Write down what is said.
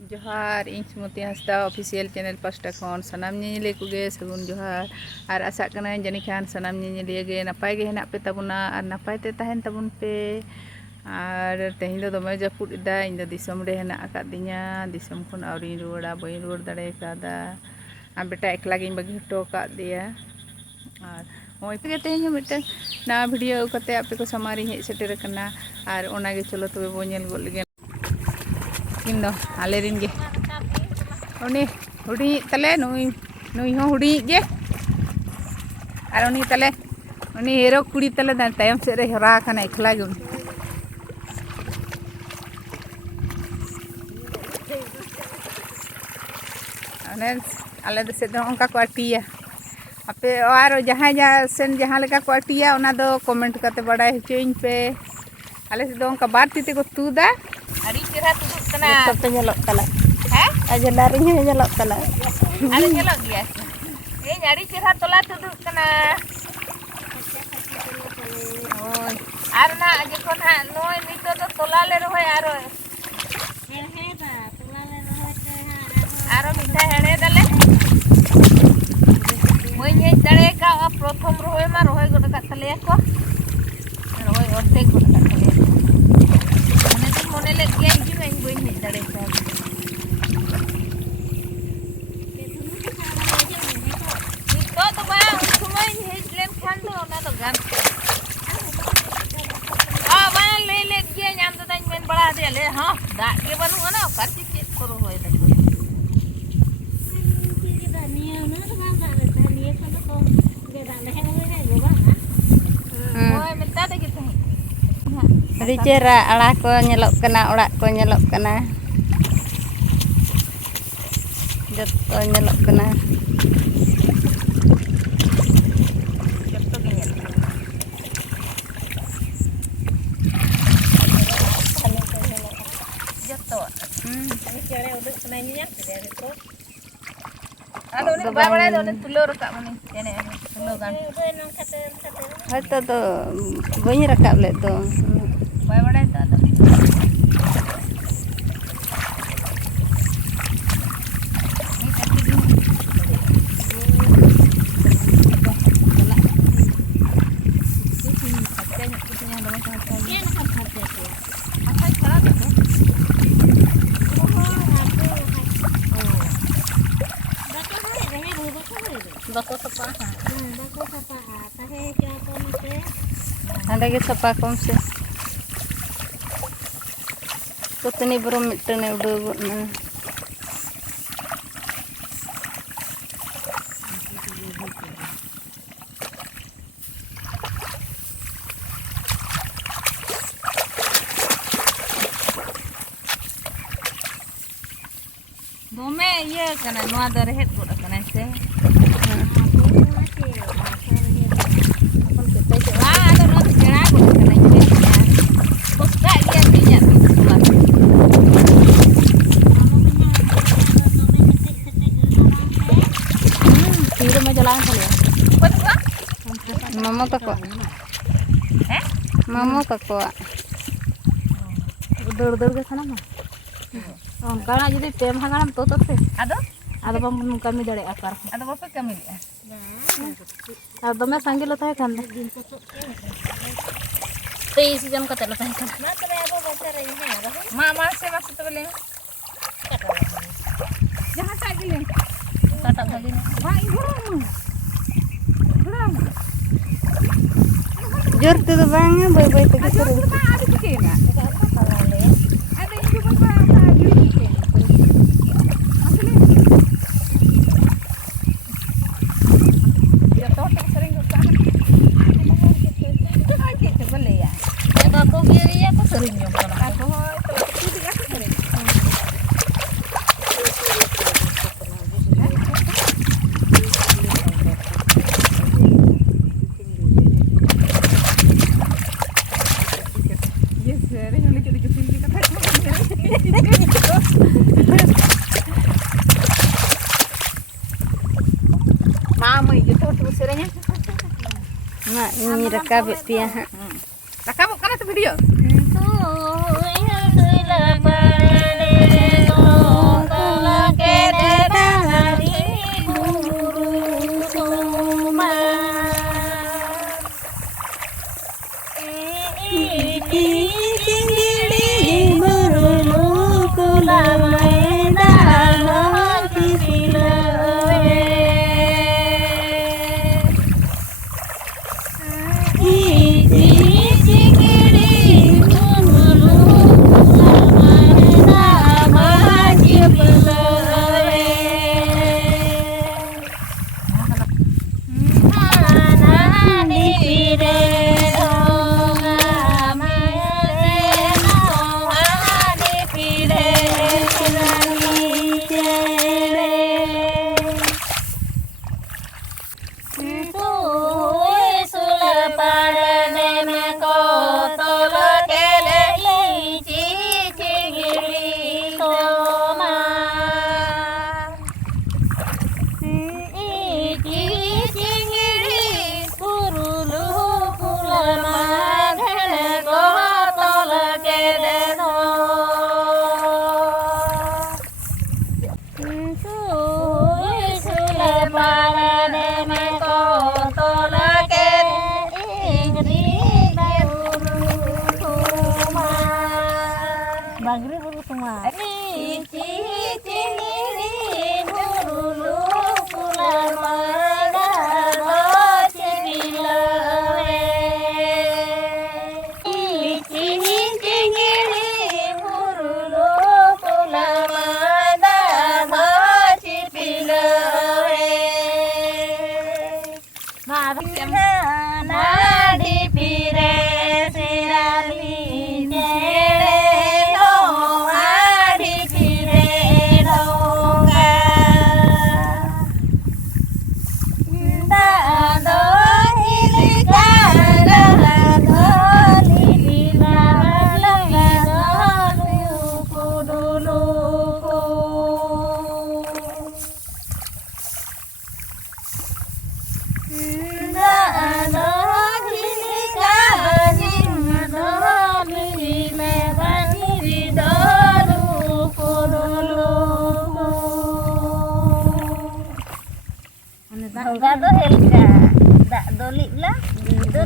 जोहार इन सुमति Hansda official channel pasta खन सानाम नेले कोगे सगुन जोहार और आशा करना जानी खान सानाम नेलिया गे नपाय गे हेना पे तबुना और नपाय ते तहन तबुन पे और तेहिं दो दमे जपुद इदा इन दो दिसम रे हेना आकादिया दिसम खन आवरी रुवाड़ा बई रुवाड़ दाड़े कादा आ बेटा एकला गिन बगी हटो का दिया और ओय पे तेहिं मिटन ना वीडियो कते आपे को समारी हे सेटर कना और ओना गे चलो तबे बो नेल गोल गे किन दो आले रिन गे उनी हुडी तले नुई नुई हो हुडी गे और उनी तले उनी हेरो कुड़ी तले दा तायम से रे हरा खाना एकला गे अने आले दे से दो उनका को आटिया आपे और जहां जहां सेन जहां लेका को आटिया ओना दो कमेंट करते बड़ाई हचोइन पे आले से दो उनका बार तीते को तूदा अड़ी चेहरा तुदुक कना तब पे ñelok kala हैं aja larinya ñelok kala ada ñelok dia ए अड़ी चेहरा तोला तुदुक कना ओय आर ना जखन हा नोय नितो तो तोला ले रहोय आरो हे बा तोला ले रहोय ते हा आरो मिठा हेड़े दले ओय हे दड़े का प्रथम रहोय मा रहोय गोड का तले को रहोय ओते गोड का तले मोने ले गया कि मैं कोई नहीं दड़े का तो बा समय हेज लेन खान दो ना तो गान बा ले गया नाम तो ताई मेन बड़ा दे ले हां दा के बनू ना कर चेक करो होय दा की दानिया ना तो बा दानिया को तो के दाले है होय रे गोबा ना ओय मिलता दे कि अड़ी चेहरा आड़ा को ñelok kena orak ko ñelok kena joto ñelok kena joto ge ñel joto ani cere uduk kena nyak dia itu ado ni ba bada do ni tulo rakap mani ene tulo gan hoyto to bañ rakap le to बाय बड़ा था तो bako sapa tahe kya kom se ada ke sapa kom se Kutni belum mitene udah na. Dome iya kana noa dare het gud kana se. Ada no kera gud kana ini. Buka dia dinya. Mama kako mama kako udah ke sana mah karena jadi tem hangaram to se ada bam kami dare akar ada bape kami ya ada me sanggil lota kan te season kata lota kan na tebe abo bachara ini ada mama se masuk to bele jahan sagile kata sagile ba ibu jor tu bang boy tu seru ada kena ada yang juga apa gini ya toh sering ke sana itu aja boleh ya aku kiri aku sering nyom kana aku itu juga sering Mama itu tuh serenya. Nah, ini rekam dia. Rekam kan itu video? Tuh, ini sudah Enggak tuh Helga, enggak dolik lah, itu